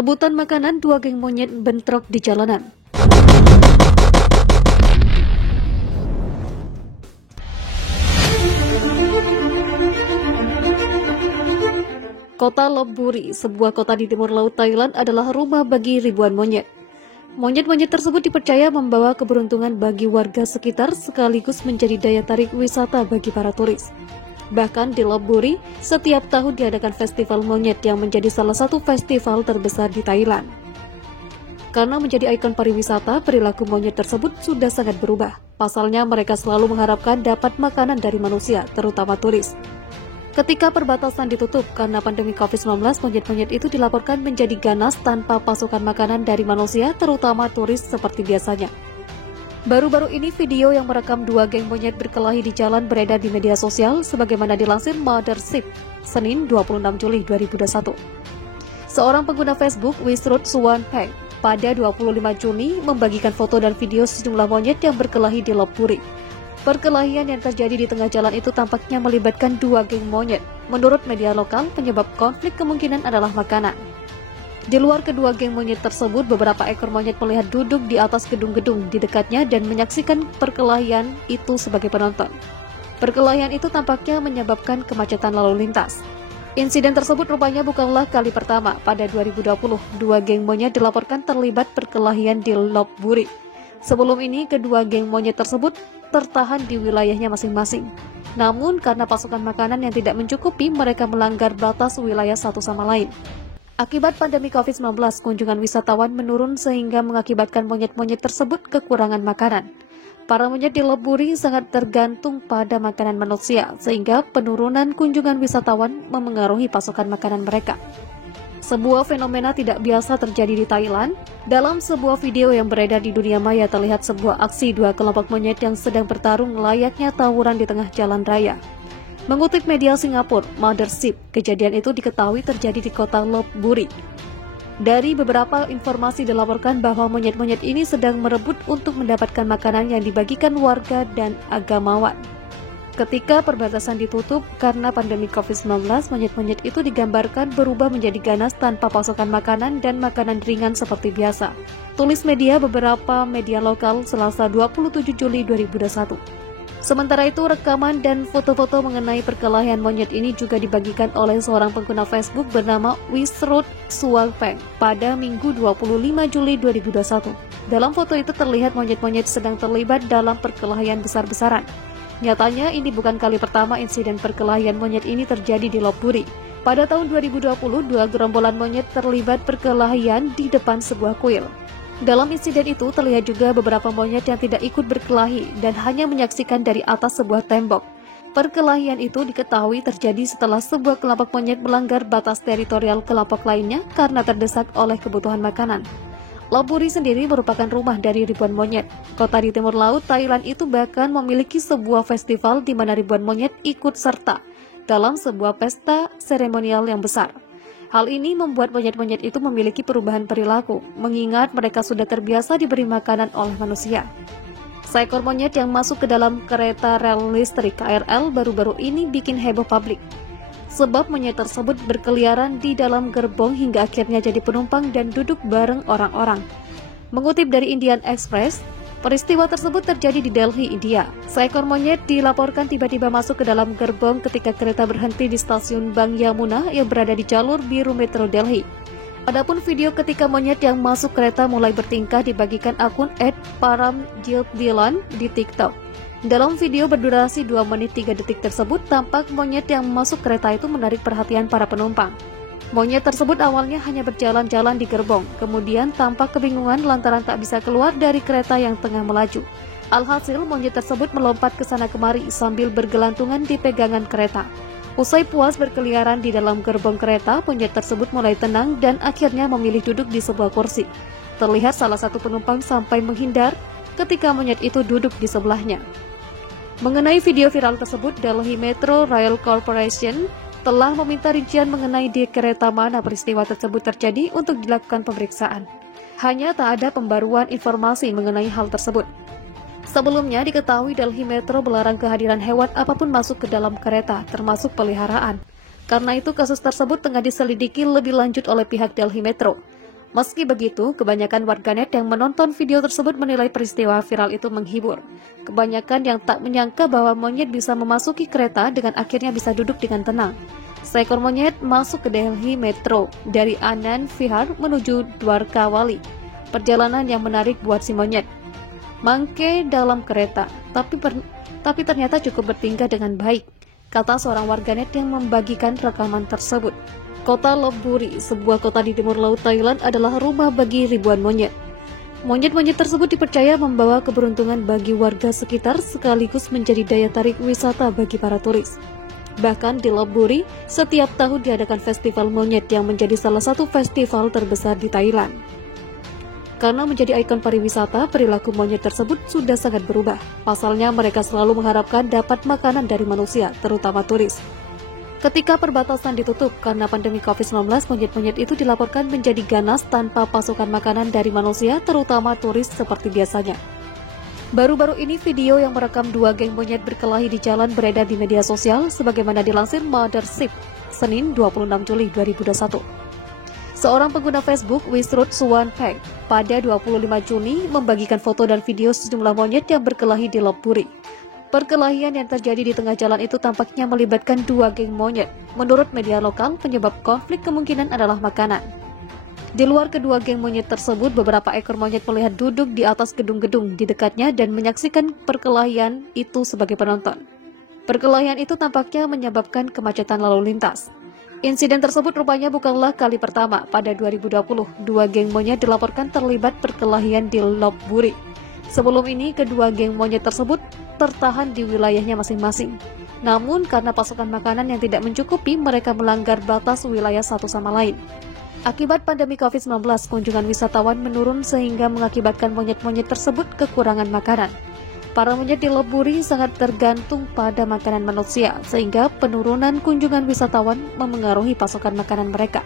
Rebutan makanan, dua geng monyet bentrok di jalanan. Kota Lopburi, sebuah kota di timur laut Thailand, adalah rumah bagi ribuan monyet. Monyet-monyet tersebut dipercaya membawa keberuntungan bagi warga sekitar sekaligus menjadi daya tarik wisata bagi para turis. Bahkan di Lopburi, setiap tahun diadakan festival monyet yang menjadi salah satu festival terbesar di Thailand. Karena menjadi ikon pariwisata, perilaku monyet tersebut sudah sangat berubah. Pasalnya mereka selalu mengharapkan dapat makanan dari manusia, terutama turis. Ketika perbatasan ditutup karena pandemi COVID-19, monyet-monyet itu dilaporkan menjadi ganas tanpa pasokan makanan dari manusia, terutama turis seperti biasanya. Baru-baru ini video yang merekam dua geng monyet berkelahi di jalan beredar di media sosial sebagaimana dilansir Mothership, Senin 26 Juli 2021. Seorang pengguna Facebook, Wisrut Suwanpeng, pada 25 Juni membagikan foto dan video sejumlah monyet yang berkelahi di Lopburi. Perkelahian yang terjadi di tengah jalan itu tampaknya melibatkan dua geng monyet. Menurut media lokal, penyebab konflik kemungkinan adalah makanan. Di luar kedua geng monyet tersebut, beberapa ekor monyet melihat duduk di atas gedung-gedung di dekatnya dan menyaksikan perkelahian itu sebagai penonton. Perkelahian itu tampaknya menyebabkan kemacetan lalu lintas. Insiden tersebut rupanya bukanlah kali pertama. Pada 2020, dua geng monyet dilaporkan terlibat perkelahian di Lopburi. Sebelum ini, kedua geng monyet tersebut tertahan di wilayahnya masing-masing. Namun, karena pasokan makanan yang tidak mencukupi, mereka melanggar batas wilayah satu sama lain. Akibat pandemi COVID-19, kunjungan wisatawan menurun sehingga mengakibatkan monyet-monyet tersebut kekurangan makanan. Para monyet di Lopburi sangat tergantung pada makanan manusia, sehingga penurunan kunjungan wisatawan memengaruhi pasokan makanan mereka. Sebuah fenomena tidak biasa terjadi di Thailand. Dalam sebuah video yang beredar di dunia maya terlihat sebuah aksi dua kelompok monyet yang sedang bertarung layaknya tawuran di tengah jalan raya. Mengutip media Singapura, Mothership, kejadian itu diketahui terjadi di kota Lopburi. Dari beberapa informasi dilaporkan bahwa monyet-monyet ini sedang merebut untuk mendapatkan makanan yang dibagikan warga dan agamawan. Ketika perbatasan ditutup karena pandemi COVID-19, monyet-monyet itu digambarkan berubah menjadi ganas tanpa pasokan makanan dan makanan ringan seperti biasa. Tulis beberapa media lokal Selasa 27 Juli 2021. Sementara itu, rekaman dan foto-foto mengenai perkelahian monyet ini juga dibagikan oleh seorang pengguna Facebook bernama Wisrut Suwanpeng pada Minggu 25 Juli 2021. Dalam foto itu terlihat monyet-monyet sedang terlibat dalam perkelahian besar-besaran. Nyatanya, ini bukan kali pertama insiden perkelahian monyet ini terjadi di Lopburi. Pada tahun 2020, dua gerombolan monyet terlibat perkelahian di depan sebuah kuil. Dalam insiden itu, terlihat juga beberapa monyet yang tidak ikut berkelahi dan hanya menyaksikan dari atas sebuah tembok. Perkelahian itu diketahui terjadi setelah sebuah kelompok monyet melanggar batas teritorial kelompok lainnya karena terdesak oleh kebutuhan makanan. Lopburi sendiri merupakan rumah dari ribuan monyet. Kota di timur laut Thailand itu bahkan memiliki sebuah festival di mana ribuan monyet ikut serta dalam sebuah pesta seremonial yang besar. Hal ini membuat monyet-monyet itu memiliki perubahan perilaku, mengingat mereka sudah terbiasa diberi makanan oleh manusia. Seekor monyet yang masuk ke dalam kereta rel listrik KRL baru-baru ini bikin heboh publik. Sebab monyet tersebut berkeliaran di dalam gerbong hingga akhirnya jadi penumpang dan duduk bareng orang-orang. Mengutip dari Indian Express, peristiwa tersebut terjadi di Delhi, India. Seekor monyet dilaporkan tiba-tiba masuk ke dalam gerbong ketika kereta berhenti di stasiun Bang Yamuna yang berada di jalur biru Metro Delhi. Adapun video ketika monyet yang masuk kereta mulai bertingkah dibagikan akun @paramjildilan di TikTok. Dalam video berdurasi 2 menit 3 detik tersebut, tampak monyet yang masuk kereta itu menarik perhatian para penumpang. Monyet tersebut awalnya hanya berjalan-jalan di gerbong, kemudian tampak kebingungan lantaran tak bisa keluar dari kereta yang tengah melaju. Alhasil, monyet tersebut melompat ke sana kemari sambil bergelantungan di pegangan kereta. Usai puas berkeliaran di dalam gerbong kereta, monyet tersebut mulai tenang dan akhirnya memilih duduk di sebuah kursi. Terlihat salah satu penumpang sampai menghindar ketika monyet itu duduk di sebelahnya. Mengenai video viral tersebut, Delhi Metro Rail Corporation telah meminta rincian mengenai di kereta mana peristiwa tersebut terjadi untuk dilakukan pemeriksaan. Hanya tak ada pembaruan informasi mengenai hal tersebut. Sebelumnya diketahui Delhi Metro melarang kehadiran hewan apapun masuk ke dalam kereta, termasuk peliharaan. Karena itu kasus tersebut tengah diselidiki lebih lanjut oleh pihak Delhi Metro. Meski begitu, kebanyakan warganet yang menonton video tersebut menilai peristiwa viral itu menghibur. Kebanyakan yang tak menyangka bahwa monyet bisa memasuki kereta dengan akhirnya bisa duduk dengan tenang. Seekor monyet masuk ke Delhi Metro dari Anand Vihar menuju Dwarkawali. Perjalanan yang menarik buat si monyet. Mangke dalam kereta, tapi ternyata cukup bertingkah dengan baik, kata seorang warganet yang membagikan rekaman tersebut. Kota Lopburi, sebuah kota di timur laut Thailand, adalah rumah bagi ribuan monyet. Monyet-monyet tersebut dipercaya membawa keberuntungan bagi warga sekitar sekaligus menjadi daya tarik wisata bagi para turis. Bahkan di Lopburi, setiap tahun diadakan festival monyet yang menjadi salah satu festival terbesar di Thailand. Karena menjadi ikon pariwisata, perilaku monyet tersebut sudah sangat berubah. Pasalnya mereka selalu mengharapkan dapat makanan dari manusia, terutama turis. Ketika perbatasan ditutup karena pandemi COVID-19, monyet-monyet itu dilaporkan menjadi ganas tanpa pasokan makanan dari manusia, terutama turis seperti biasanya. Baru-baru ini video yang merekam dua geng monyet berkelahi di jalan beredar di media sosial, sebagaimana dilansir Mothership, Senin 26 Juli 2021. Seorang pengguna Facebook, Wisrut Suwanpeng, pada 25 Juni membagikan foto dan video sejumlah monyet yang berkelahi di Lopburi. Perkelahian yang terjadi di tengah jalan itu tampaknya melibatkan dua geng monyet. Menurut media lokal, penyebab konflik kemungkinan adalah makanan. Di luar kedua geng monyet tersebut, beberapa ekor monyet melihat duduk di atas gedung-gedung di dekatnya dan menyaksikan perkelahian itu sebagai penonton. Perkelahian itu tampaknya menyebabkan kemacetan lalu lintas. Insiden tersebut rupanya bukanlah kali pertama. Pada 2020, dua geng monyet dilaporkan terlibat perkelahian di Lopburi. Sebelum ini, kedua geng monyet tersebut tertahan di wilayahnya masing-masing. Namun, karena pasokan makanan yang tidak mencukupi, mereka melanggar batas wilayah satu sama lain. Akibat pandemi COVID-19, kunjungan wisatawan menurun sehingga mengakibatkan monyet-monyet tersebut kekurangan makanan. Para monyet di Lopburi sangat tergantung pada makanan manusia, sehingga penurunan kunjungan wisatawan memengaruhi pasokan makanan mereka.